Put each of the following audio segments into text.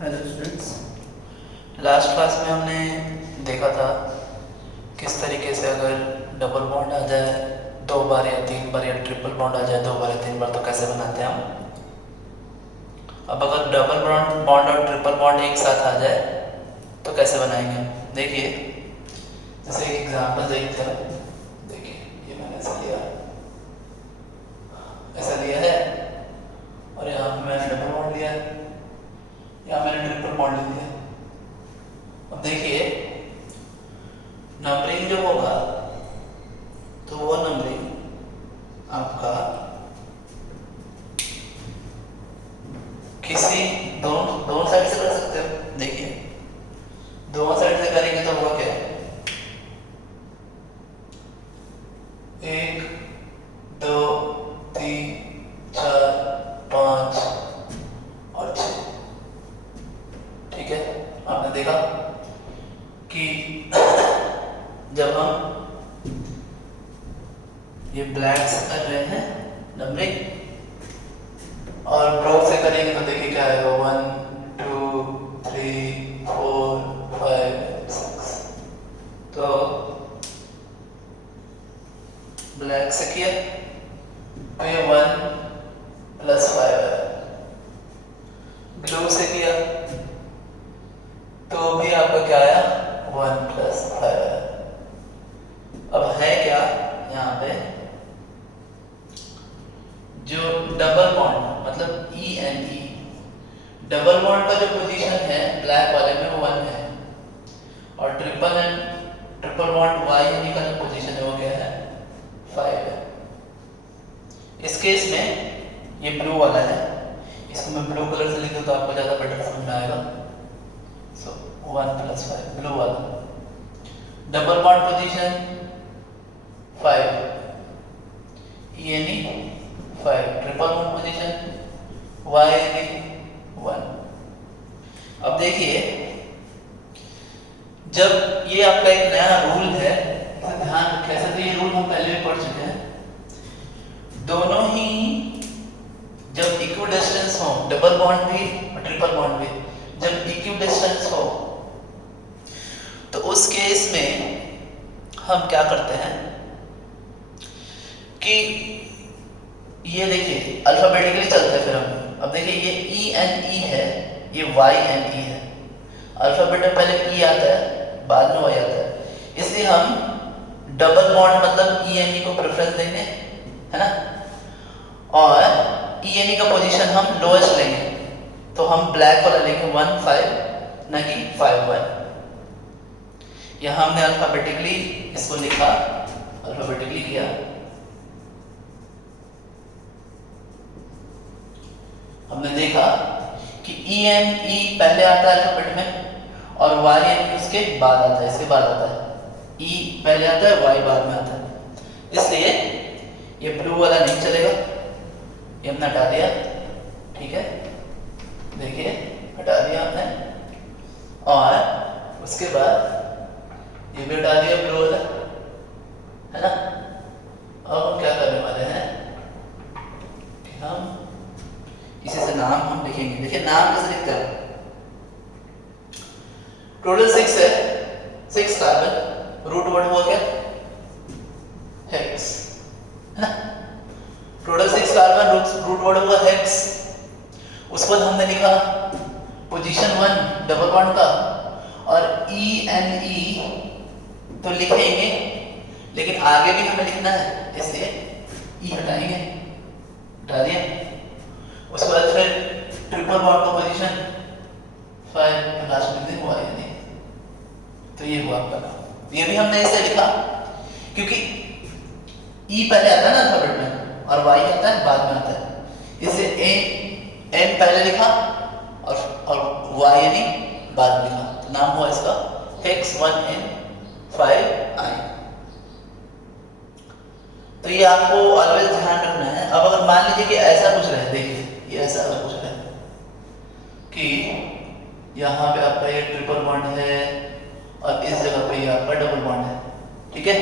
Hello students. Last class में हमने देखा था किस तरीके से अगर डबल बॉन्ड आ जाए 2 बार या 3 बार या ट्रिपल बॉन्ड आ जाए 2 बार या 3 बार तो कैसे बनाते हैं हम। अब अगर डबल बॉन्ड और ट्रिपल बॉन्ड एक साथ आ जाए तो कैसे बनाएंगे। देखिए जैसे एक एग्जाम्पल देखते हैं। देखिए ये मैंने ऐसा लिया है और यहाँ पे मैंने डबल बॉन्ड लिया है, यहाँ मैंने ट्रिपल बॉन्ड लिया है। अब देखिए नंबरिंग जो होगा तो वो नंबरिंग आपका किसी दोनों साइड से कर सकते हो। देखिए दोनों साइड से करेंगे तो होगा क्या, 1 2 3 4 5 और 6। ठीक है, आपने देखा कि जब हम ये ब्लैक से कर रहे हैं नंबरिंग और ब्लॉक से करेंगे तो देखिए क्या आएगा, 1 2 3 4 5 6। तो ब्लैक से किया तो ये 1 + 5 है। ब्लू से किया तो भी आपका क्या आया, 1 + 5 है। अब है क्या यहाँ पे, जो डबल बॉन्ड मतलब E डबल बॉन्ड का जो पोजीशन है ब्लैक वाले में वो 1 है और ट्रिपल बॉन्ड Y का जो पोजीशन है वो क्या है, 5 है। इस केस में ये ब्लू वाला है, इसको मैं ब्लू कलर से लिख दूं तो आपको ज़्यादा बेटर समझ में आएगा। सो 1 + 5 ब्लू वाला double bond position 5 5 triple bond position Y 1। अब देखिए जब ये आपका एक नया रूल है, इसे ध्यान रखें। ऐसे तो ये रूल हम पहले भी पढ़ चुके हैं। दोनों ही जब इक्विडिस्टेंस हो, डबल बॉन्ड भी और ट्रिपल बॉन्ड भी जब इक्विडिस्टेंस हो तो उस केस में हम क्या करते हैं कि ये देखिए अल्फाबेटिकली चलते हैं फिर हम। अब देखिए ये E है, ये Y है। अल्फाबेट में पहले E आता है बाद में Y आता है, इसलिए हम डबल बॉन्ड मतलब E को प्रेफरेंस देंगे, है ना। और E का पोजीशन हम लोएस्ट लेंगे तो हम ब्लैक वाला लेंगे 1 5 ना कि 5 1। यहाँ हमने अल्फाबेटिकली इसको लिखा, अल्फाबेटिकली किया। हमने देखा कि E पहले आता है अल्फाबेट में और Y उसके बाद आता है, इसके बाद आता है। E पहले आता है, Y बाद में आता है, इसलिए ये ब्लू वाला नहीं चलेगा, ये हमने हटा दिया। ठीक है, देखिए हटा दिया हमने और उसके बाद ये भी हटा दिया ब्लू वाला, है ना। अब हम क्या करने वाले हैं कि हम इसी से नाम हम लिखेंगे। देखिए नाम कैसे लिखते हैं, टोटल 6 है, 6 कार्बन, रूट वर्ड हुआ क्या, हेक्स, है ना। टोटल 6 कार्बन, रूट वर्ड हुआ हेक्स। उसके बाद हमने लिखा पोजीशन 1 डबल बॉन्ड का और E तो लिखेंगे, लेकिन आगे भी हमें लिखना है इसलिए E हटाएंगे, हटा दिया। उसके बाद फिर ट्रिपल बॉन्ड का पोजीशन 5 लास्ट में लिख हुआ है नहीं, तो ये हुआ आपका नाम। ये भी हमने ऐसे लिखा क्योंकि E पहले आता है ना अल्फाबेट में और Y आता है बाद में आता है, इसलिए N पहले लिखा और Y बाद में लिखा, तो नाम हुआ इसका हेक्स 1N5I। तो ये आपको ऑलवेज ध्यान रखना है। अब अगर मान लीजिए कि ऐसा पूछ रहे हैं, देखिए ये ऐसा अगर पूछ रहे हैं कि यहाँ पे आपका ये ट्रिपल बॉन्ड है और इस जगह पे ये आपका डबल बॉन्ड है, ठीक है।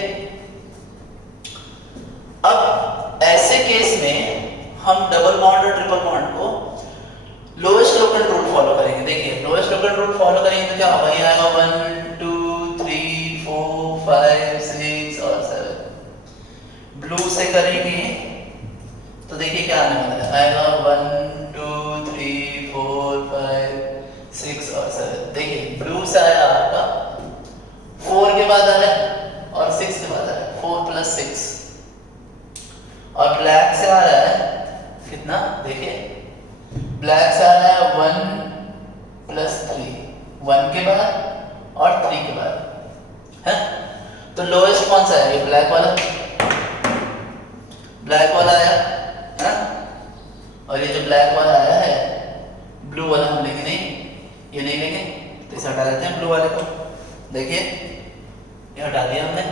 अब ऐसे केस में हम डबल बॉन्ड और ट्रिपल बॉन्ड को लोएस्ट लोकल रूल फॉलो करेंगे। देखिए फॉलो करेंगे तो क्या होगा, ये आएगा 1 2 3 4 5 6 और 7। ब्लू से करेंगे तो देखिए क्या आने वाला है, आएगा 1 2 3 4 5 6 और 7। देखिए ब्लू से आया आपका 4 के बाद आ रहा है और 6 के बाद आ रहा है, 4 + 6। और ब्लैक से आ रहा है कितना, देखिए ब्लैक से आ रहा है 1 + 3, 1 के बाद और 3 के बाद है। तो लोएस्ट कौन सा है, ये ब्लैक वाला, ब्लैक वाला आया है। और ये जो ब्लैक वाला आया है, ब्लू वाला हम लेंगे नहीं, ये नहीं लेंगे, तो इसे हटा देते हैं ब्लू वाले को। देखिए ये हटा दिया हमने,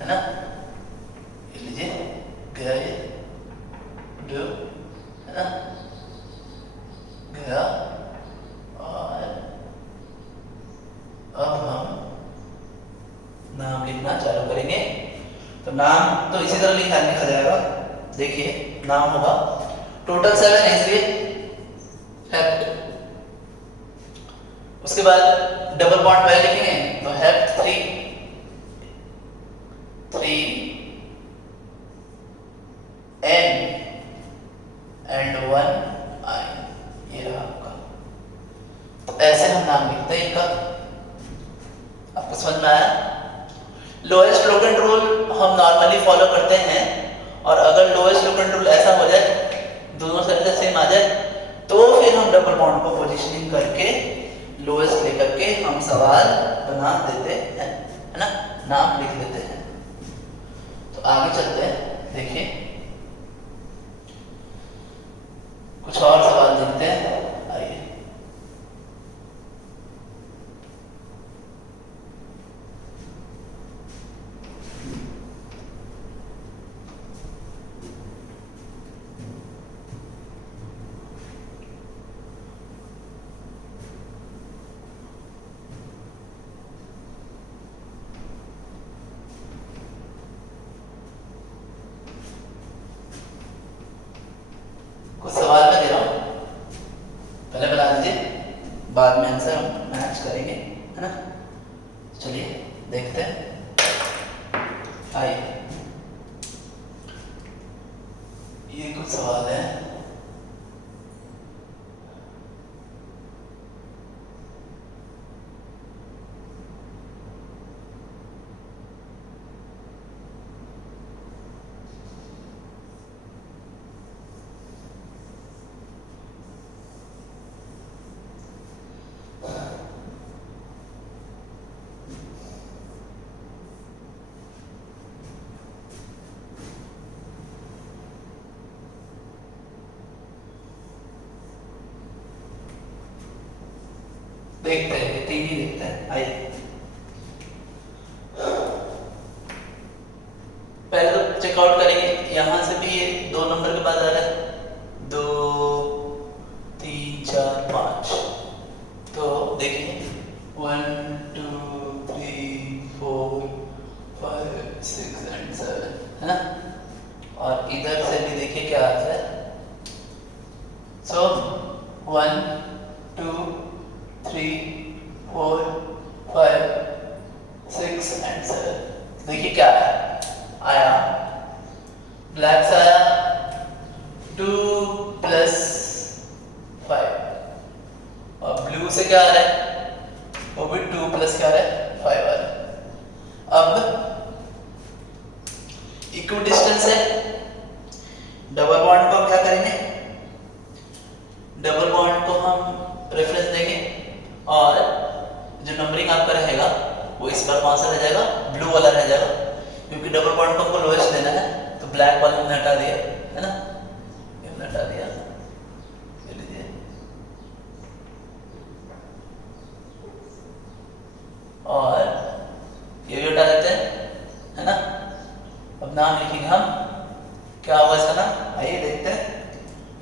है ना, ये लीजिए गया ये ब्लू, है ना, गया। और अब हम नाम लिखना चालू करेंगे। तो नाम तो इसी तरह लिखा जाएगा। देखिए नाम होगा, टोटल 7 है इसलिए हेप्ट। उसके बाद डबल बॉन्ड पहले लिखेंगे तो हेप्ट 3 N and 1 I, ये रहा आपका। तो ऐसे हम नाम लिखते हैं इनका। आपको समझ में आया? लोएस्ट लोकेंट रूल हम नॉर्मली फॉलो करते हैं, और अगर लोएस्ट लोकेंट रूल ऐसा हो जाए, दोनों साइड से सेम आ जाए, तो फिर हम डबल बॉन्ड को पोजीशनिंग करके लोएस्ट लेकर के हम सवाल बना देते हैं, है ना, नाम लिख देते हैं। तो आगे चलते हैं, देखिए कुछ और सवाल देखते हैं, आइए। कुछ सवाल मैं दे रहा हूँ, पहले बता दीजिए, बाद में आंसर हम मैच करेंगे, है ना। चलिए देखते हैं, आइए। ये कुछ सवाल है, देखते हैं, तीन ही देखते हैं, आइए। पहले तो चेकआउट करेंगे, यहां से भी ये 2 नंबर के बाद आ रहा है, 2 3 4 5। तो देखिए 1 2 3 4 5 6 एंड 7, है ना। और इधर से भी देखिए क्या आता है, सो 1 2 3 4 5 6 एंड 7। देखिए क्या आया, ब्लैक से आया 2 + 5, और ब्लू से क्या आ रहा है, वो भी 2 + क्या आ रहा है, 5 आ रहा है। अब इक्विडिस्टेंस है, डबल बॉन्ड को क्या करेंगे, डबल बॉन्ड को हम रेफरेंस देंगे, और जो नंबरिंग आपका रहेगा वो इस बार कौन सा रह जाएगा, ब्लू वाला रह जाएगा, क्योंकि डबल बॉन्ड को हमको लोएस्ट देना है। तो ब्लैक वाला हमने हटा दिया, है ना, ये हमने हटा दिया, ये लीजिए। और ये भी हटा देते हैं, है ना। अब नाम लिखेंगे हम, क्या होगा इसका नाम, आइए देखते हैं।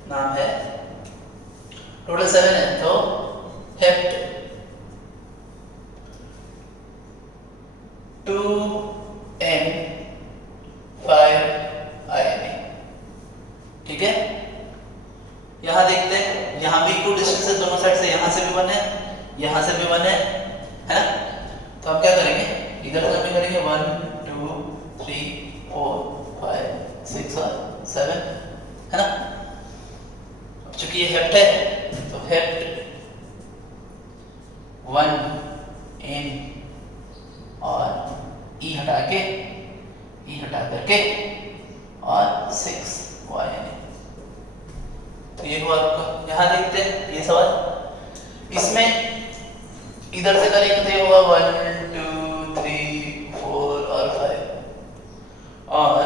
नाम है, टोटल 7 है, तो हेप्ट 2N 5 INE, ठीक है। यहां देखते हैं, यहां भी इक्वल डिस्टेंस है दोनों साइड से, यहां से भी 1 है, यहाँ से भी 1 है? तो हम क्या करेंगे, इधर से हम करेंगे 1 2 3 4 5 6 और 7, है ना। अब चूंकि ये हेप्ट है तो हेप्ट 1 इन और ई हटा करके और 6 y यानी, तो ये हुआ आपका। यहाँ देखते हैं ये सवाल, इसमें इधर से करेंगे तो ये होगा 1 2 3 4 और 5, और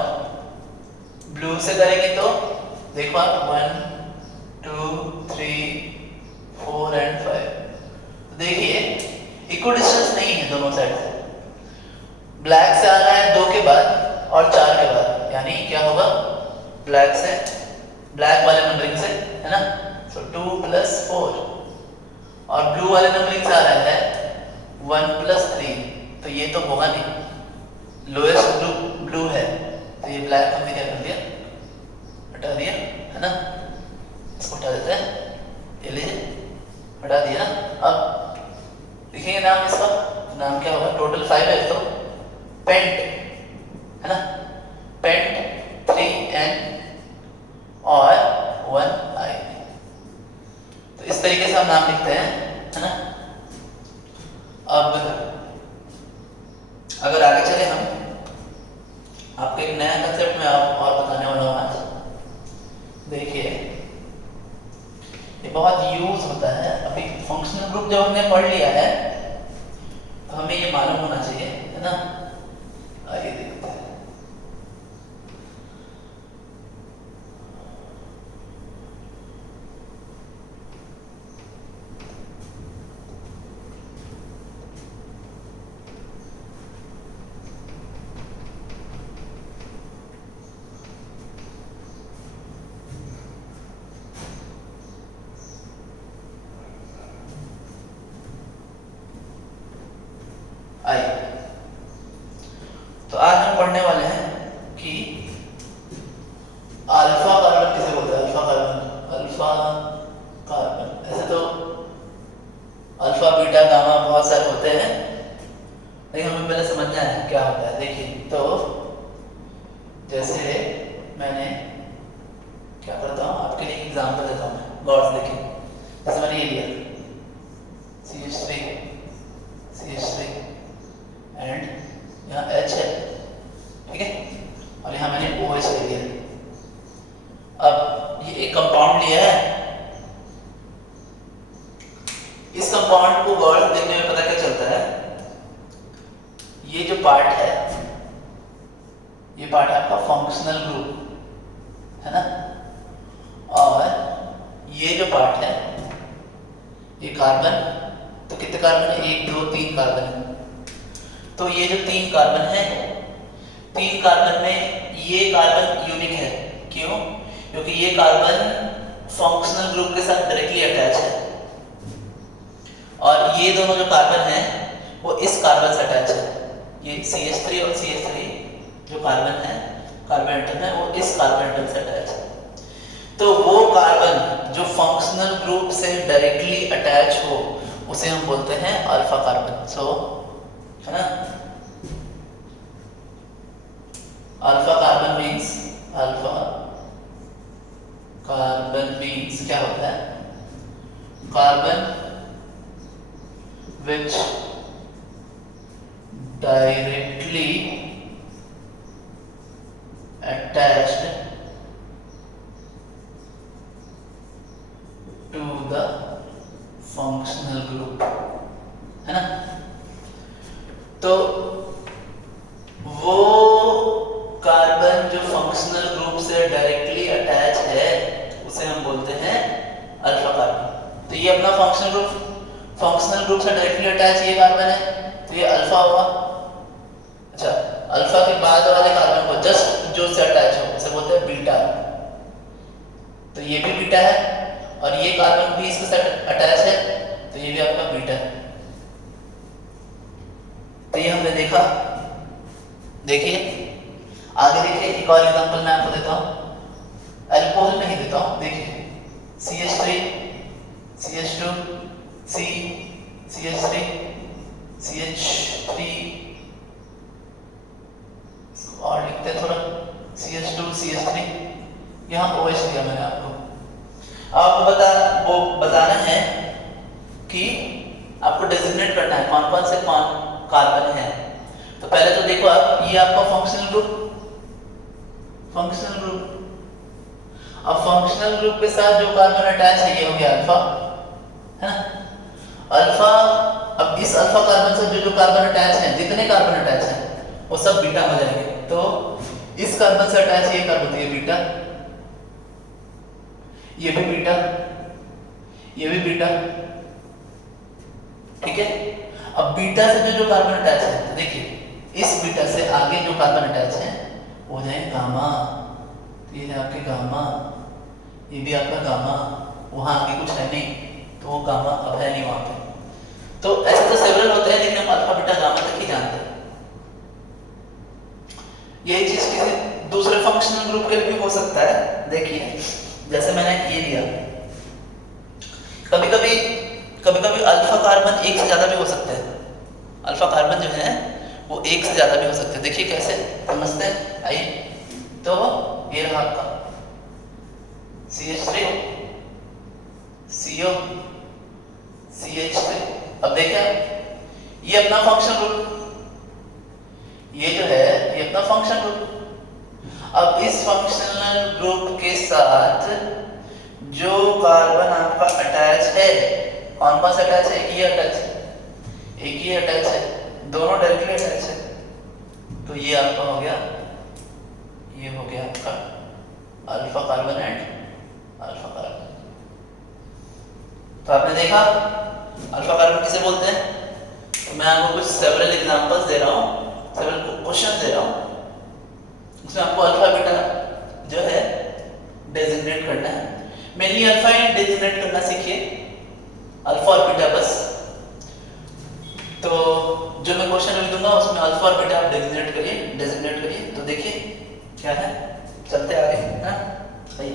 ब्लू से करेंगे तो देखो आप 1 2 3 4 एंड 5। तो देखिए इक्वल डिस्टेंस नहीं है दोनों साइड से, ब्लैक से आ रहा है 2 के बाद और 4 के बाद, यानी क्या होगा, ब्लैक से, ब्लैक वाले नंबरिंग से, है ना। सो 2 + 4, और ब्लू वाले नंबरिंग से आ रहा है 1 + 3, तो ये तो होगा नहीं, लोएस्ट ब्लू है, तो ये ब्लैक हमने क्या कर दिया, हटा दिया, है ना। इसको हटा देते हैं, ये लीजिए हटा दिया। अब लिखेंगे नाम इसका, नाम क्या होगा, टोटल 5 है तो पेंट, है ना, पेंट 3n और 1i। तो इस तरीके से हम नाम लिखते हैं, है ना। अब अगर आगे चले हम, आपको एक नया कंसेप्ट में आप और बताने वाला हूँ आज। देखिए ये बहुत यूज होता है, अभी फंक्शनल ग्रुप जब हमने पढ़ लिया है तो हमें ये मालूम होना चाहिए, है ना। आइए देखते हैं। आइए, तो आज हम पढ़ने वाले हैं कि अल्फा कार्बन किसे बोलते हैं, अल्फा कार्बन। ऐसे तो अल्फा बीटा गामा बहुत सारे होते हैं, लेकिन हमें पहले समझना है क्या होता है। देखिए तो जैसे मैंने क्या करता हूँ, आपके लिए एग्जाम्पल देता हूँ मैं, गौर से देखिए। जैसे मैंने ये लिया CH3 एंड यहाँ H है, ठीक है, और यहाँ मैंने OH ले लिया। अब ये एक कंपाउंड लिया है, इस कंपाउंड को गौर से देखने में पता क्या चलता है, ये जो पार्ट है, ये पार्ट आपका फंक्शनल ग्रुप, है ना, और ये जो पार्ट है ये कार्बन, तो कितने कार्बन है, 1 2 3 कार्बन है। तो ये जो 3 कार्बन है, 3 कार्बन में ये कार्बन यूनिक है, क्यों, क्योंकि ये कार्बन फंक्शनल ग्रुप के साथ डायरेक्टली अटैच है, और ये दोनों जो कार्बन है वो इस कार्बन से अटैच है। ये CH3 और CH3 जो कार्बन है, कार्बन एटम है, वो इस कार्बन एटम से अटैच है। तो वो कार्बन जो फंक्शनल ग्रुप से डायरेक्टली अटैच हो उसे हम बोलते हैं अल्फा कार्बन। सो है ना, अल्फा कार्बन मीन्स क्या होता है, carbon which directly attached to the functional group, है ना। तो वो कार्बन जो फंक्शनल ग्रुप से डायरेक्टली अटैच है उसे हम बोलते हैं अल्फा कार्बन। तो ये अपना फंक्शनल ग्रुप से डायरेक्टली अटैच ये कार्बन है, तो ये अल्फा हुआ। अच्छा, अल्फा के बाद वाले कार्बन को जस्ट जो से अटैच हो उसे बोलते हैं बीटा। तो ये भी बीटा है, और ये कार्बन भी इसके साथ अटैच है, तो ये भी आपका बीटा है। तो ये हमने देखा। देखिए आगे देखिए, एक और एग्जांपल मैं आपको देता हूँ, अल्कोहल नहीं देता हूँ। देखिए CH3 CH2 C CH3 CH3 इसको और लिखते हैं थोड़ा, CH2 CH3, यहाँ OH दिया मैंने आपको। आपको बताना है कि आपको डेजिग्नेट करना है कौन कौन से कार्बन है। तो पहले तो देखो आप, ये आपका फंक्शनल ग्रुप, अब फंक्शनल ग्रुप के साथ जो कार्बन अटैच है ये हो गया अल्फा, है ना। अल्फा, अब इस अल्फा कार्बन से जो कार्बन अटैच है, जितने कार्बन अटैच हैं वो सब बीटा हो जाएंगे। तो इस कार्बन से अटैच ये कार्बन, ये बीटा, ये भी बीटा, ये भी बीटा, ठीक है। अब बीटा से जो कार्बन अटैच है, तो देखिए इस बीटा से आगे जो कार्बन अटैच है वो है गामा, ये है आपके गामा, ये भी आपका गामा, वहां आगे कुछ है नहीं तो वो गामा अब है नहीं वहां पे। तो ऐसे तो सेवरल होते हैं, लेकिन हम अल्फा बीटा गामा तक ही जानते हैं। यही चीज किसी दूसरे फंक्शनल ग्रुप के लिए भी हो सकता है। देखिए जैसे मैंने ये दिया, कभी कभी अल्फा कार्बन एक से ज्यादा भी हो सकते हैं, अल्फा कार्बन जो है वो एक से ज्यादा भी हो सकते हैं। देखिए कैसे समझते हैं, आइए। तो ये रहा आपका CH3 CO CH3। अब देखिए ये अपना फंक्शन ग्रुप, ये जो है ये अपना फंक्शन ग्रुप। अब इस फंक्शनल ग्रुप के साथ जो कार्बन आपका अटैच है, कौन कौन सा अटैच है, एक ही अटैच है, एक ही अटैच है, दोनों डायरेक्टली अटैच है। तो ये आपका हो गया, ये हो गया आपका alpha carbon and alpha carbon. तो आपने देखा अल्फा कार्बन किसे बोलते हैं। तो मैं आपको कुछ सेवरल एग्जांपल्स दे रहा हूँ, सेवरल क्वेश्चन दे रहा हूँ, उसमें आपको अल्फा बीटा जो है डेजिग्नेट करना है। मेनली अल्फा ही डेजिग्नेट करना सीखिए, अल्फा और बीटा बस। तो जो मैं क्वेश्चन लिख दूंगा उसमें अल्फा और बीटा आप डेजिग्नेट करिए। तो देखिए क्या है, चलते आगे, है सही।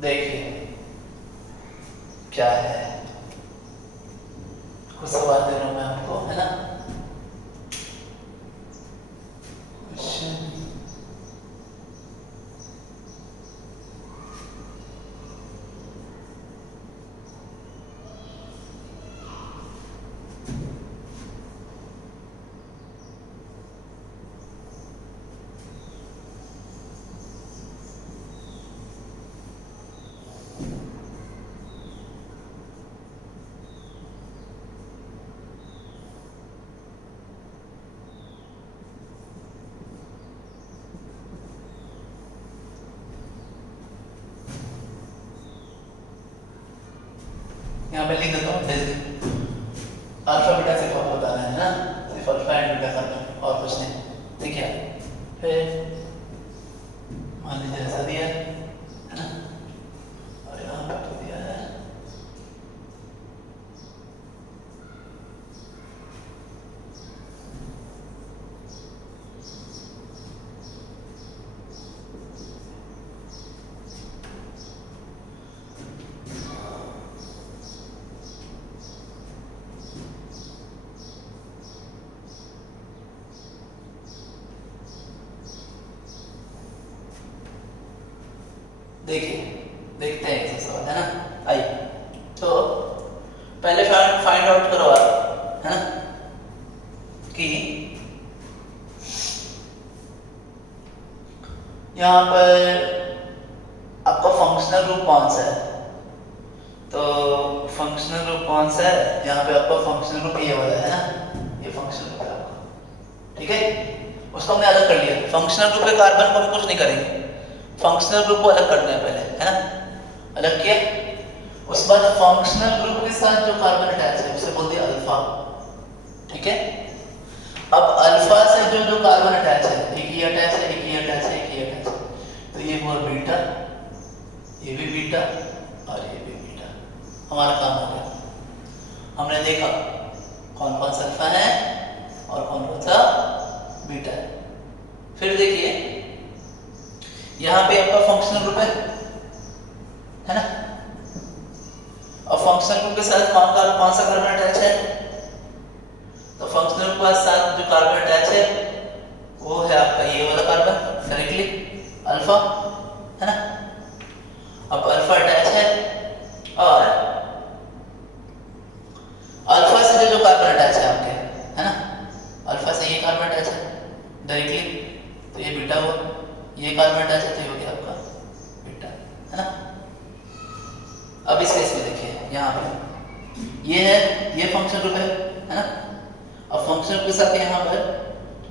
देखिए क्या है, कुछ सवाल दे रहा हूं मैं आपको, है ना। यहाँ पे लिख देता हूँ अल्फा बीटा सिर्फ आपको बताना है ना, सिर्फ अल्फा एंड बीटा करना और कुछ नहीं, ठीक है। फिर मान लीजिए ऐसा दिया है ना, और यहाँ पे तो दिया है देखिए, देखते हैं ऐसे सवाल, है ना। आइए तो पहले फाइंड आउट करो आप, है ना, कि यहाँ पर आपका फंक्शनल ग्रुप कौन सा है। तो फंक्शनल ग्रुप कौन सा है, यहाँ पे आपका फंक्शनल ग्रुप ये वाला है ना, ये फंक्शनल ग्रुप है आपका, ठीक है। उसको हमने अलग कर लिया। फंक्शनल ग्रुप के कार्बन को हम कुछ नहीं करेंगे, फंक्शनल ग्रुप को अलग करना है पहले, है ना, अलग किया। उसके बाद फंक्शनल ग्रुप के साथ जो कार्बन अटैच है उसे बोलते हैं अल्फा, ठीक है। अब अल्फा से जो जो कार्बन अटैच है, एक ही अटैच है, एक ही अटैच है, एक ही अटैच है, तो ये हुआ बीटा, ये भी बीटा और ये भी बीटा। हमारा काम हो गया, हमने देखा कौन कौन सा अल्फा है और कौन कौन सा बीटा है। फिर देखिए यहाँ पे आपका फंक्शनल ग्रुप है ना, और फंक्शनल ग्रुप के साथ कौन सा कार्बन अटैच है, तो फंक्शनल ग्रुप के साथ जो कार्बन अटैच है वो है आपका ये वाला कार्बन डायरेक्टली अल्फा, है ना। अब अल्फा अटैच है और अल्फा से जो कार्बन अटैच है आपके, है ना, अल्फा से ये कार्बन अटैच है डायरेक्टली, तो ये बीटा हुआ, ये कार्बन अटैच है तो ये हो गया आपका बीटा, है ना। अब इस केस में देखिए यहाँ पे ये है, ये फंक्शनल ग्रुप है ना। अब फंक्शनल ग्रुप के साथ यहाँ पर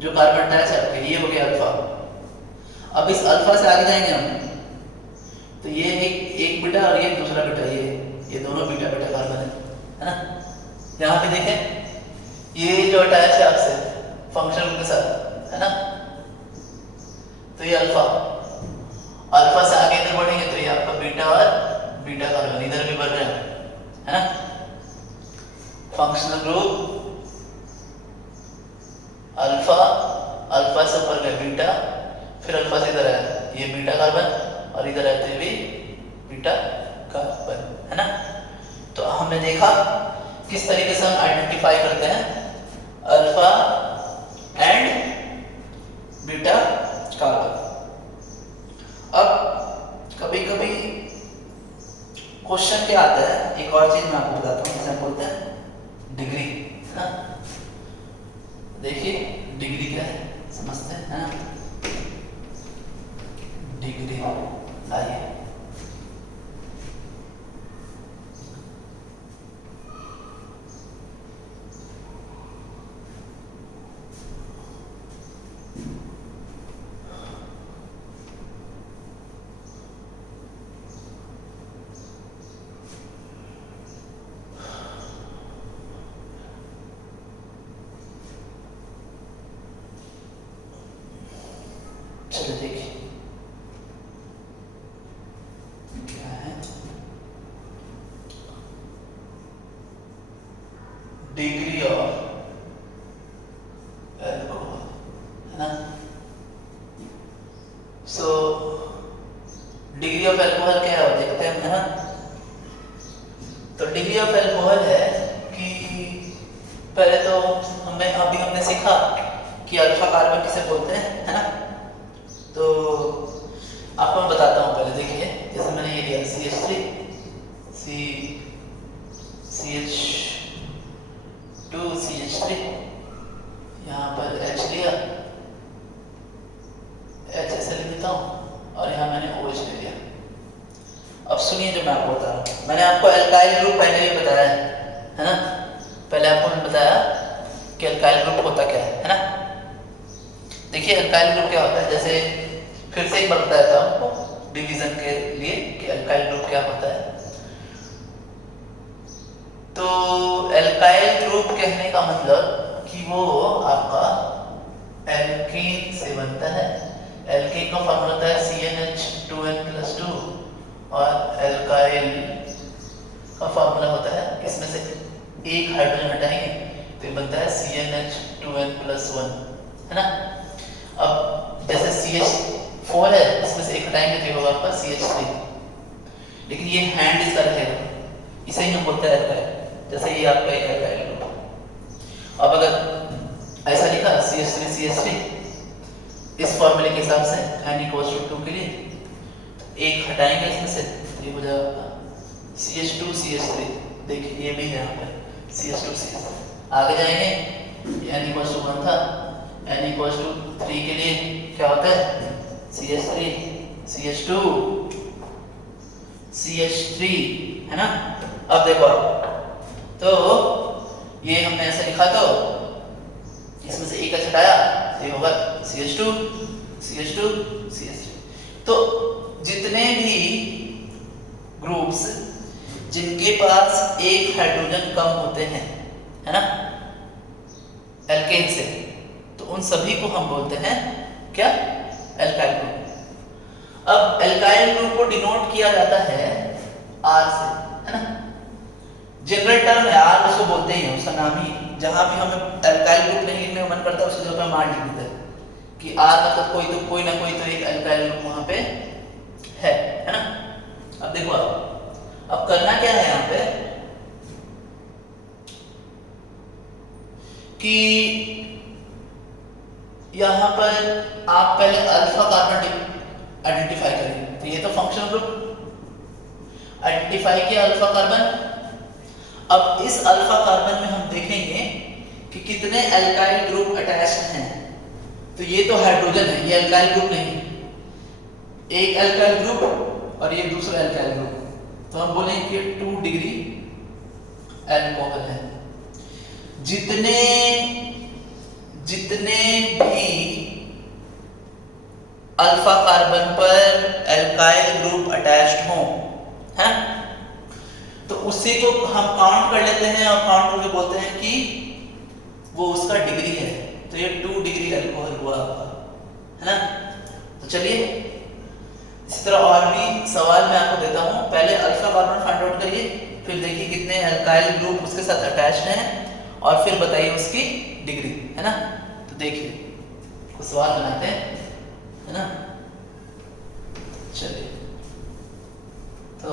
जो कार्बन अटैच है आपके, ये हो गया अल्फा। अब इस अल्फा से आगे जाएंगे हम, तो ये एक बीटा और ये दूसरा बीटा, ये दोनों बीटा बीटा कार्बन है ना। यहाँ पे देखें ये जो अटैच है आपसे फंक्शनल ग्रुप के साथ, है ना, तो ये अल्फा, अल्फा से आगे इधर बढ़ेंगे तो ये आपका बीटा और बीटा कार्बन इधर भी बढ़ रहे हैं, है ना। फंक्शनल ग्रुप अल्फा, अल्फा से ऊपर गया बीटा, फिर अल्फा से इधर आया ये बीटा कार्बन और इधर आते भी बीटा कार्बन, है ना। तो हमने देखा किस तरीके से हम आइडेंटिफाई करते हैं अल्फा एंड बीटा कार्बन। अब कभी कभी क्वेश्चन क्या आता है, एक और चीज मैं आपको बताता हूँ, जिसे हम बोलते हैं डिग्री, है ना। देखिए डिग्री क्या है समझते हैं, है ना। डिग्री आइए, चलो देखिए क्या है डिग्री ऑफ अल्कोहल, है ना। सो डिग्री ऑफ अल्कोहल क्या है देखते हैं, है ना। तो डिग्री ऑफ अल्कोहल है कि पहले तो हमने सीखा कि अल्फा कार्बन किसे बोलते हैं, है ना। तो आपको मैं बताता हूँ पहले, देखिए जैसे मैंने ये लिया CH3 CH2 CH3, यहाँ पर H लिया, H ऐसे लिख देता हूँ और यहाँ मैंने OH ले लिया। अब सुनिए जो मैं आपको बता रहा हूँ, मैंने आपको एल्काइल ग्रुप पहले ही बताया है ना। पहले आपको मैंने बताया कि एल्काइल ग्रुप होता क्या है ना। देखिए एल्काइल ग्रुप क्या होता है, जैसे फिर से एक बार बताया था आपको डिवीजन के लिए कि एल्काइल ग्रुप क्या होता है। तो एल्काइल ग्रुप कहने का मतलब कि वो आपका एल्कीन से बनता है। एल्कीन का फॉर्मूला होता है CnH2n+2 और एल्काइल का फॉर्मूला होता है, इसमें से एक हाइड्रोजन हटाएंगे तो ये बनता है CnH2n+1, है ना। अब जैसे CH4 है, इसमें से एक हटाएंगे तो ये होगा आपका CH3, लेकिन ये हैंड इसका रहेगा, इसे ही हम बोलते हैं एल्काइल, जैसे ये आपका एक एल्काइल ग्रुप। अब अगर ऐसा लिखा CH3 इस फॉर्मूले के हिसाब से n=2 के लिए एक हटाएंगे इसमें से तो ये हो जाएगा CH2 CH3। देखिए ये भी है यहाँ पर CH2 CH3। आगे जाएंगे n=1 था, n=3 के लिए क्या होता है CH3 CH2 CH3, है ना। अब देखो तो ये हमने ऐसे लिखा, तो इसमें से एक हटाया तो ये होगा CH2 CH2 CH2। तो जितने भी ग्रुप्स जिनके पास एक हाइड्रोजन कम होते हैं, है ना, एल्केन से, तो उन सभी को हम बोलते हैं क्या, एल्काइल ग्रुप। अब एल्काइल ग्रुप को डिनोट किया जाता है R से, है ना, जनरल टर्म है R, उसको बोलते ही हैं, उसका नाम ही, जहां भी हमें एल्काइल ग्रुप नहीं लिखने का मन करता है उसकी जगह पे हम R लिख देते हैं कि R मतलब कोई ना कोई तो एक एल्काइल ग्रुप वहां पे है ना। अब देखो अब करना क्या है यहाँ पे कि यहाँ पर आप पहले अल्फा कार्बन आइडेंटिफाई करें, तो ये तो फंक्शनल ग्रुप आइडेंटिफाई किया अल्फा कार्बन। अब इस अल्फा कार्बन में हम देखेंगे कि कितने एल्काइल ग्रुप अटैच्ड हैं, तो ये तो हाइड्रोजन है, ये एल्काइल ग्रुप नहीं, एक एल्काइल ग्रुप और ये दूसरा एल्काइल ग्रुप, तो हम बोलेंगे कि 2 डिग्री अल्कोहल है। जितने भी अल्फा कार्बन पर एल्काइल ग्रुप अटैच्ड हों, है, तो उसी को हम काउंट कर लेते हैं और काउंट करके बोलते हैं कि वो उसका डिग्री है, तो ये 2 डिग्री अल्कोहल हुआ आपका, है ना। तो चलिए इसी तरह और भी सवाल मैं आपको देता हूँ, पहले अल्फा कार्बन फाइंड आउट करिए, फिर देखिए कितने एल्काइल ग्रुप उसके साथ अटैच्ड हैं और फिर बताइए उसकी डिग्री, है ना। तो देखिए कुछ सवाल बनाते हैं, है ना। चलिए तो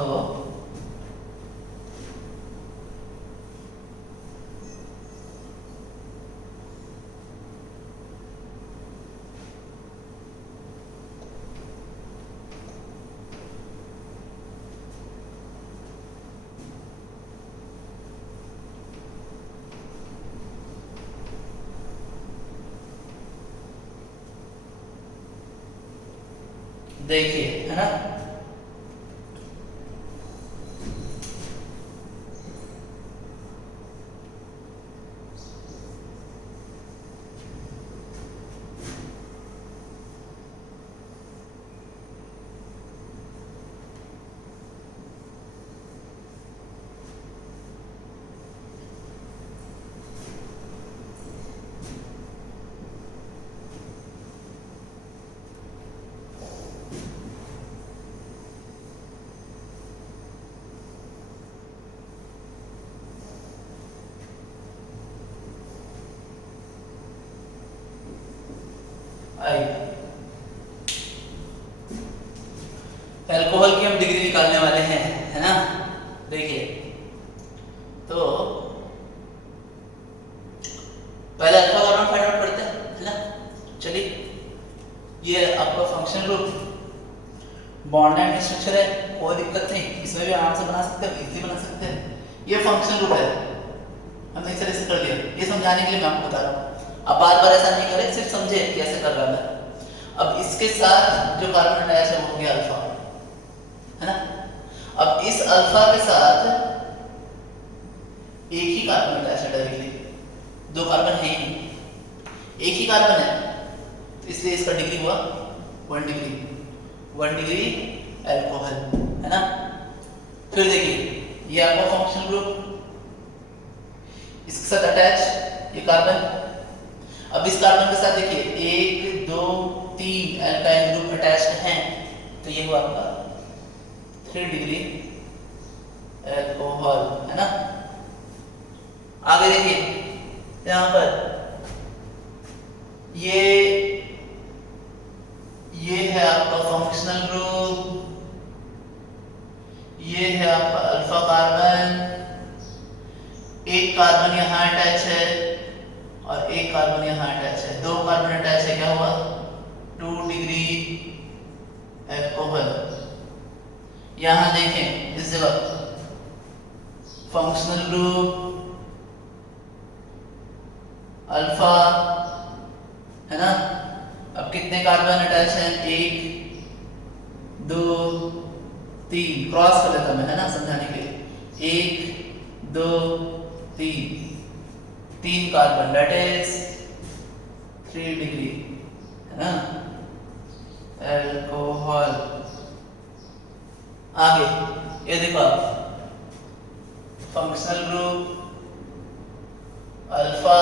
देखिए, है ना, अल्कोहल की हम डिग्री निकालने वाले हैं, है ना। देखिए तो पहले अल्फा कार्बन फाइंड आउट करते हैं, है ना। चलिए ये आपका function group bond and structure है, कोई दिक्कत नहीं, इसमें भी आराम से बना सकते हैं, इजीली बना सकते हैं। ये फंक्शन ग्रुप है, हमने इस तरह से कर दिया, ये समझाने के लिए मैं आपको बता रहा हूँ, अब बार बार ऐसा नहीं करें, सिर्फ समझे कैसे कर रहा है। अब इसके साथ जो कार्बन अटैच है वो हो गया अल्फा, है ना। अब इस अल्फा के साथ एक ही कार्बन अटैच है डायरेक्टली, 2 कार्बन है ही नहीं, एक ही कार्बन है, तो इसलिए इसका डिग्री हुआ 1 डिग्री अल्कोहल, है ना। फिर देखिए ये आपका फंक्शनल ग्रुप, इसके साथ अटैच ये कार्बन। अब इस कार्बन के साथ देखिए 1 2 3 एल्काइल ग्रुप अटैच्ड हैं, तो ये हुआ आपका 3 डिग्री अल्कोहल, है ना। आगे देखिए यहाँ पर ये है आपका फंक्शनल ग्रुप, ये है आपका अल्फा कार्बन, एक कार्बन यहाँ अटैच है और एक कार्बन यहाँ अटैच है, 2 कार्बन अटैच है, क्या हुआ 2 डिग्री अल्कोहल। यहाँ देखें इस जगह फंक्शनल ग्रुप अल्फा, है ना। अब कितने कार्बन अटैच हैं, 1 2 3, क्रॉस कर लेता मैं, है ना, समझाने के लिए, 1 2 3 कार्बन, दैट इज 3 डिग्री, है है ना, अल्कोहल। आगे ये देखो आप, फंक्शनल ग्रुप अल्फा,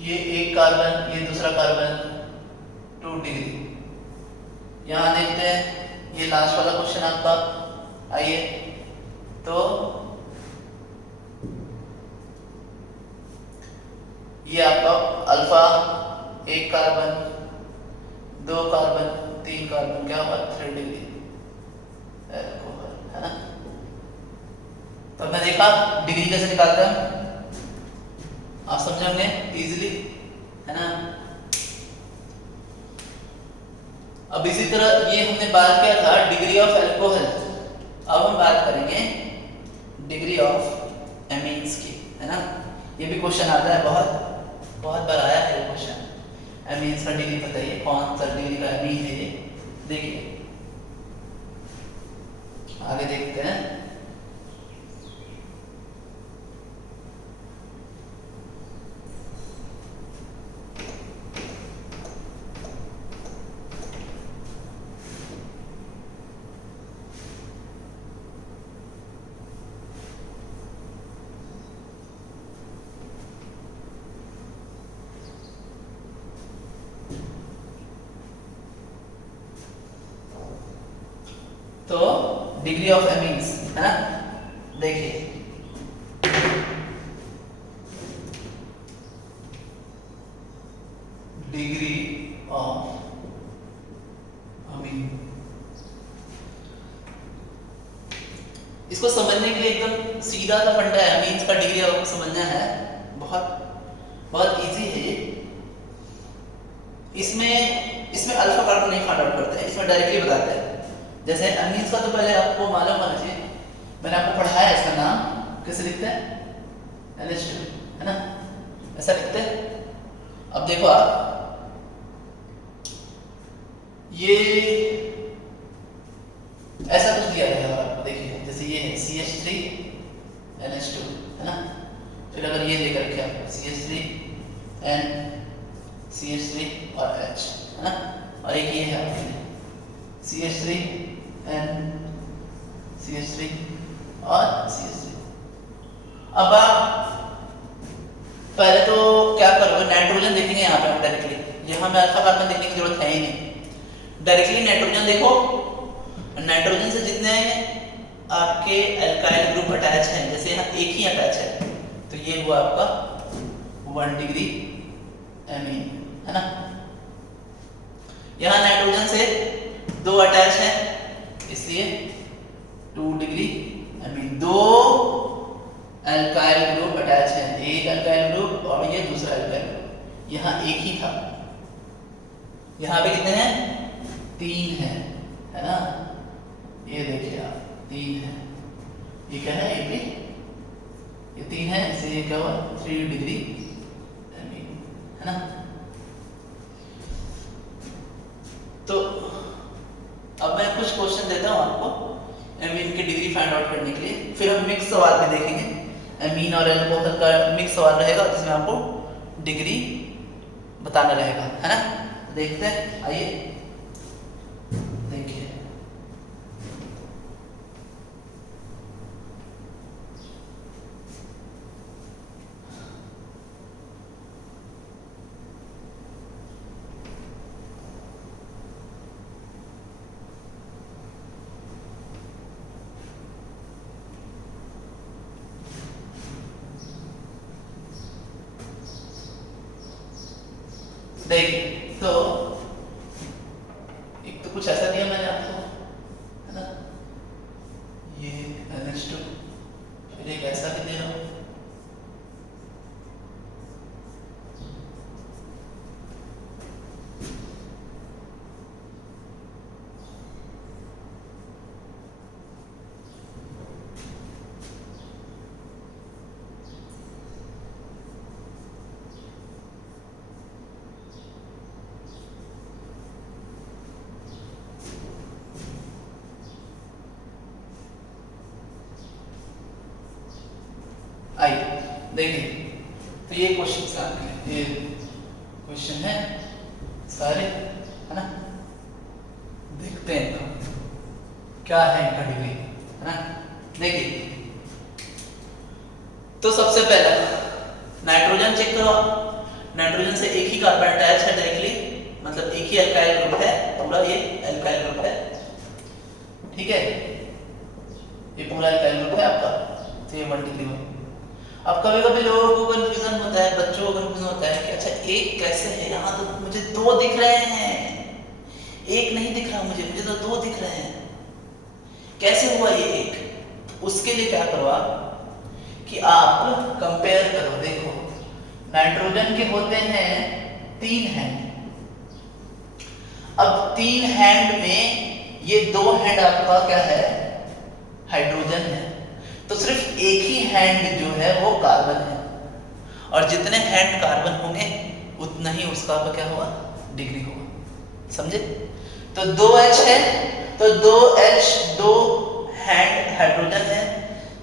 ये एक कार्बन, ये दूसरा कार्बन, 2 डिग्री। यहां देखते हैं ये लास्ट वाला क्वेश्चन आपका। आइए तो ये आपका अल्फा, एक कार्बन, 2 कार्बन, 3 कार्बन, क्या होगा 3 डिग्री अल्कोहल, है ना। तो हमने देखा डिग्री कैसे निकालते हैं, आप समझेंगे इजीली, है ना। अब इसी तरह ये हमने बात किया था डिग्री ऑफ अल्कोहल, अब हम बात करेंगे डिग्री ऑफ एमीन्स की, है ना। ये भी क्वेश्चन आता है, बहुत बार आया है क्वेश्चन। एमीन्स का डिग्री बताइए, कौन सा डिग्री का एमीन है ये, देखिए आगे देखते हैं। तो डिग्री ऑफ एमीन्स, है ना, देखिए डिग्री ऑफ अमीन, इसको समझने के लिए एकदम सीधा सा फंडा है। अमीन्स का डिग्री आपको समझना है, बहुत इजी है ये। इसमें अल्फा कार्बन नहीं फाइंड आउट करते हैं, इसमें डायरेक्टली बताते हैं। जैसे अमीन्स का तो पहले आपको मालूम होना चाहिए, मैंने आपको पढ़ाया है, इसका नाम कैसे लिखते हैं, NH2, है ना, ऐसा लिखते हैं। अब देखो आप, ये ऐसा कुछ दिया गया है आपको, देखिए जैसे ये है CH3 NH2, है ना। फिर अगर ये देकर रखे आपको CH3 N CH3 और H, है ना, और एक ये है आपके CH3 N CH3 और CH3। अब आप पहले तो क्या करोगे, नाइट्रोजन देखेंगे यहाँ पे डायरेक्टली, यहाँ में अल्फा कार्बन देखने की जरूरत है ही नहीं, डायरेक्टली नाइट्रोजन देखो। नाइट्रोजन से जितने आपके अल्काइल ग्रुप अटैच हैं, जैसे यहाँ एक ही अटैच है, तो ये हुआ आपका 1 डिग्री एमीन, है ना। यहाँ नाइट्रोजन से 2 अटैच है, इसलिए 2 degree amine. 2 alkyl group attach है, एक अल्काइल ग्रुप और ये दूसरा अल्काइल ग्रुप, यहाँ एक ही था, यहाँ पे कितने हैं 3 है ना। ये देखिए आप 3 है, ये क्या है, ये 3 है, इसलिए ये क्या हुआ 3 डिग्री एमीन, है ना। तो अब मैं कुछ क्वेश्चन देता हूँ आपको एमीन की डिग्री फाइंड आउट करने के लिए, फिर हम मिक्स सवाल में देखेंगे। एमीन और अल्कोहल का मिक्स सवाल रहेगा, जिसमें आपको डिग्री बताना रहेगा, है ना। देखते हैं, आइए देखिए। देखिए तो एक तो कुछ ऐसा दिया मैंने आपको, है ना, ये NH2, फिर एक ऐसा भी दे रहा हूं, आइए देखिए। तो ये क्वेश्चन आपके, ये क्वेश्चन है सारे, है ना। देखते हैं इनका क्या है, इनका डिग्री, है ना। देखिए तो सबसे पहला नाइट्रोजन चेक करो। नाइट्रोजन से एक ही कार्बन अटैच है डायरेक्टली, मतलब एक ही एल्काइल ग्रुप है, पूरा ये एल्काइल ग्रुप है, ठीक है। ये पूरा एल्काइल ग्रुप है आपका, तो ये 1 डिग्री में। अब कभी कभी लोगों को कंफ्यूजन होता है, बच्चों को कंफ्यूजन होता है कि अच्छा एक कैसे है, यहाँ तो मुझे 2 दिख रहे हैं, एक नहीं दिख रहा मुझे तो 2 दिख रहे हैं, कैसे हुआ ये एक। तो उसके लिए क्या करो आप कि आप कंपेयर करो। देखो नाइट्रोजन के होते हैं 3 हैंड, अब 3 हैंड में ये 2 हैंड आपका क्या है, हाइड्रोजन है, तो सिर्फ एक ही हैंड जो है वो कार्बन है, और जितने हैंड कार्बन होंगे उतना ही उसका क्या हुआ, डिग्री होगा, समझे। तो 2H है तो 2H 2 हैंड हाइड्रोजन है,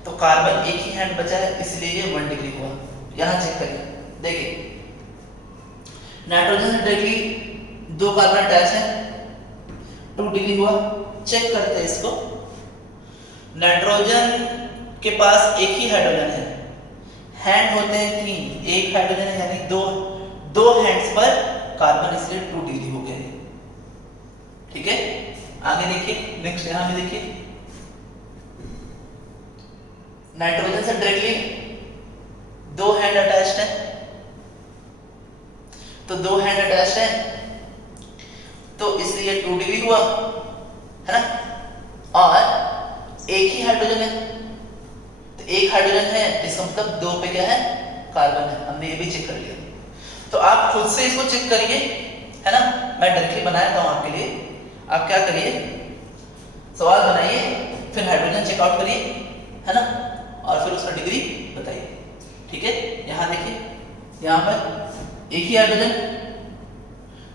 तो कार्बन एक ही हैंड बचा है, इसलिए ये 1 डिग्री हुआ। यहां चेक करिए, देखिए नाइट्रोजन से डायरेक्टली 2 कार्बन अटैच है, 2 डिग्री हुआ। चेक करते हैं इसको, नाइट्रोजन के पास एक ही हाइड्रोजन है, हैंड होते हैं 3, एक हाइड्रोजन है यानी 2 हैंड्स पर कार्बन, इसलिए 2 डिग्री हो गए, ठीक है। आगे देखिए, नेक्स्ट यहां भी देखिए, नाइट्रोजन से डायरेक्टली 2 हैंड अटैच्ड है, तो 2 हैंड अटैच्ड है, तो इसलिए 2 डिग्री हुआ, है ना। और एक ही हाइड्रोजन है, तो एक हाइड्रोजन है, इसका मतलब 2 पे क्या है, कार्बन है, हमने ये भी चेक कर लिया। तो आप खुद से इसको चेक करिए, है ना, मैं डायरेक्टली बनाया था आपके लिए। आप क्या करिए, सवाल बनाइए, फिर हाइड्रोजन चेकआउट करिए, है ना, और फिर उसका डिग्री बताइए, ठीक है। यहां देखिए, यहां पर एक ही हाइड्रोजन,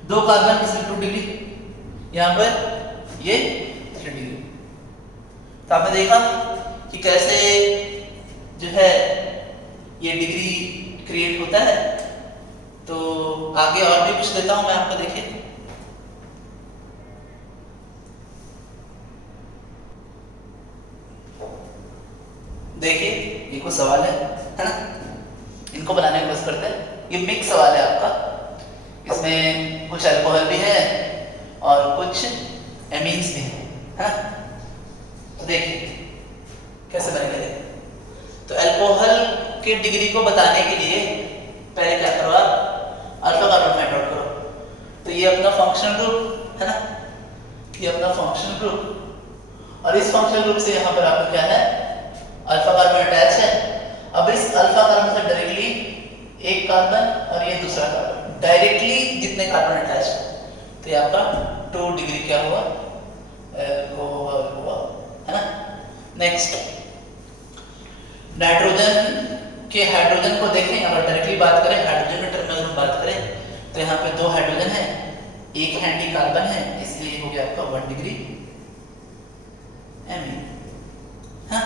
2 कार्बन, इसलिए 2 डिग्री, यहां पर ये 3 डिग्री। तो आपने देखा कि कैसे जो है ये डिग्री क्रिएट होता है। तो आगे और भी कुछ देता हूं मैं आपको, देखिए देखिए ये कुछ सवाल है ना, इनको बनाने की कोशिश करते हैं। ये मिक्स सवाल है आपका, इसमें कुछ अल्कोहल भी है और कुछ एमीन्स भी है ना। तो देखिए कैसे बनेगा। तो अल्कोहल के डिग्री को बताने के लिए पहले क्या करो आप, अल्फा कार्बन फाइंड आउट करो। तो ये अपना फंक्शनल ग्रुप है ना, ये अपना फंक्शनल ग्रुप, और इस फंक्शनल ग्रुप से यहाँ पर आपका क्या है, अल्फा कार्बन अटैच है। अब इस अल्फा कार्बन से डायरेक्टली एक कार्बन और ये दूसरा कार्बन, डायरेक्टली जितने कार्बन अटैच है, तो ये आपका 2 डिग्री क्या हुआ, हुआ, है ना। नेक्स्ट नाइट्रोजन के हाइड्रोजन को देखें, अगर डायरेक्टली बात करें, हाइड्रोजन के टर्म में अगर बात करें, तो यहाँ पे 2 हाइड्रोजन है, एक हैंडी कार्बन है, इसलिए हो गया आपका 1 डिग्री एमी। हाँ,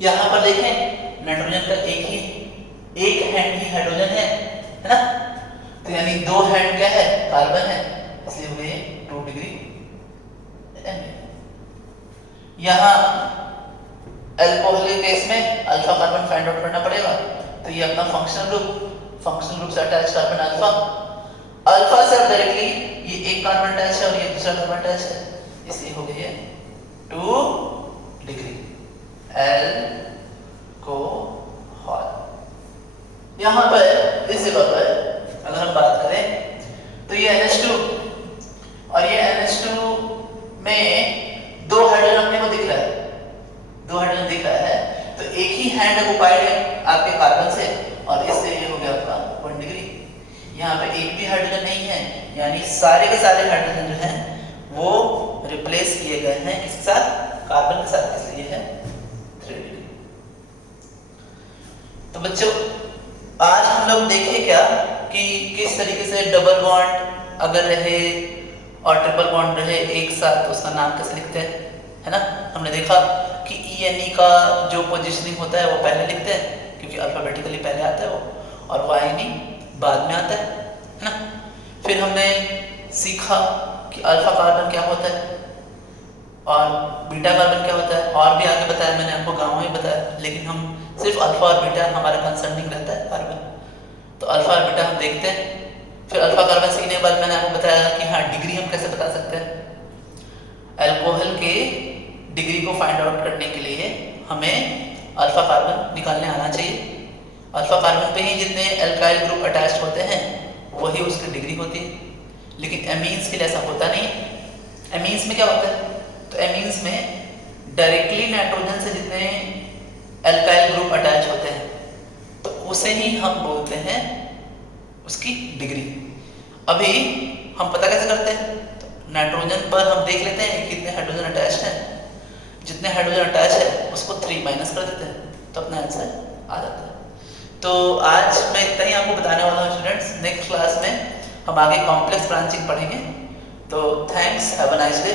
यहाँ पर देखें नाइट्रोजन का एक हैंड ही हाइड्रोजन है ना, तो यानी 2 हैंड क्या है, कार्बन है, इसलिए हो गए 2 डिग्री एमी। यहाँ अल्कोहल केस में अल्फा कार्बन फाइंड आउट करना पड़ेगा, तो ये अपना फंक्शनल ग्रुप से अटैच कार्बन अल्फा से डायरेक्टली ये एक कार्बन अटैच है और ये दूसरा कार्बन अटैच है, इसलिए हो गई है 2 डिग्री एल्कोहल। यहाँ पर इस जगह पर अगर हम बात करें तो ये NH2 और ये NH2 में 2 हाइड्रोजन अपने को दिख रहा है, 2 हाइड्रोजन दिख रहा है, तो एक ही हैंड ऑक्युपाइड है आपके कार्बन से, और इससे ये हो गया आपका 1 डिग्री। यहाँ पे एक भी हाइड्रोजन नहीं है, यानी सारे के सारे हाइड्रोजन जो हैं वो रिप्लेस किए गए हैं किसके साथ, कार्बन के साथ, इसलिए है 3 डिग्री। तो बच्चों आज हम लोग देखें क्या कि किस तरीके से डबल बॉन्ड अगर रहे और ट्रिपल बॉन्ड रहे एक साथ, तो उसका नाम कैसे लिखते हैं, है ना। हमने देखा कि E का जो पोजीशनिंग होता है वो पहले लिखते हैं, क्योंकि अल्फाबेटिकली पहले आता है वो, और Y बाद में आता है ना। हमने सीखा कि अल्फा कार्बन क्या होता है और बीटा कार्बन क्या होता है, और भी आगे बताया मैंने आपको, गामा ही बताया, लेकिन हम सिर्फ अल्फा और बीटा हमारा कंसर्निंग रहता है कार्बन। तो अल्फा और बीटा हम देखते हैं। फिर अल्फा कार्बन सीखने के बाद मैंने आपको बताया कि हाँ डिग्री हम कैसे बता सकते हैं। अल्कोहल के डिग्री को फाइंड आउट करने के लिए हमें अल्फा कार्बन निकालने आना चाहिए। अल्फा कार्बन पे ही जितने अल्काइल ग्रुप अटैच्ड होते हैं वही उसकी डिग्री होती है, लेकिन एमीन्स के लिए ऐसा होता नहीं है। एमीन्स में क्या होता है, तो एमीन्स में डायरेक्टली नाइट्रोजन से जितने अल्काइल ग्रुप अटैच होते हैं तो उसे ही हम बोलते हैं उसकी डिग्री। अभी हम पता कैसे करते हैं, तो नाइट्रोजन पर हम देख लेते हैं कि कितने हाइड्रोजन अटैच्ड हैं, जितने हाइड्रोजन अटैच है उसको 3 माइनस कर देते हैं तो अपना आंसर आ जाता है। तो आज मैं इतना ही आपको बताने वाला हूँ स्टूडेंट्स। नेक्स्ट क्लास में हम आगे कॉम्प्लेक्स ब्रांचिंग पढ़ेंगे। तो thanks, have a nice day.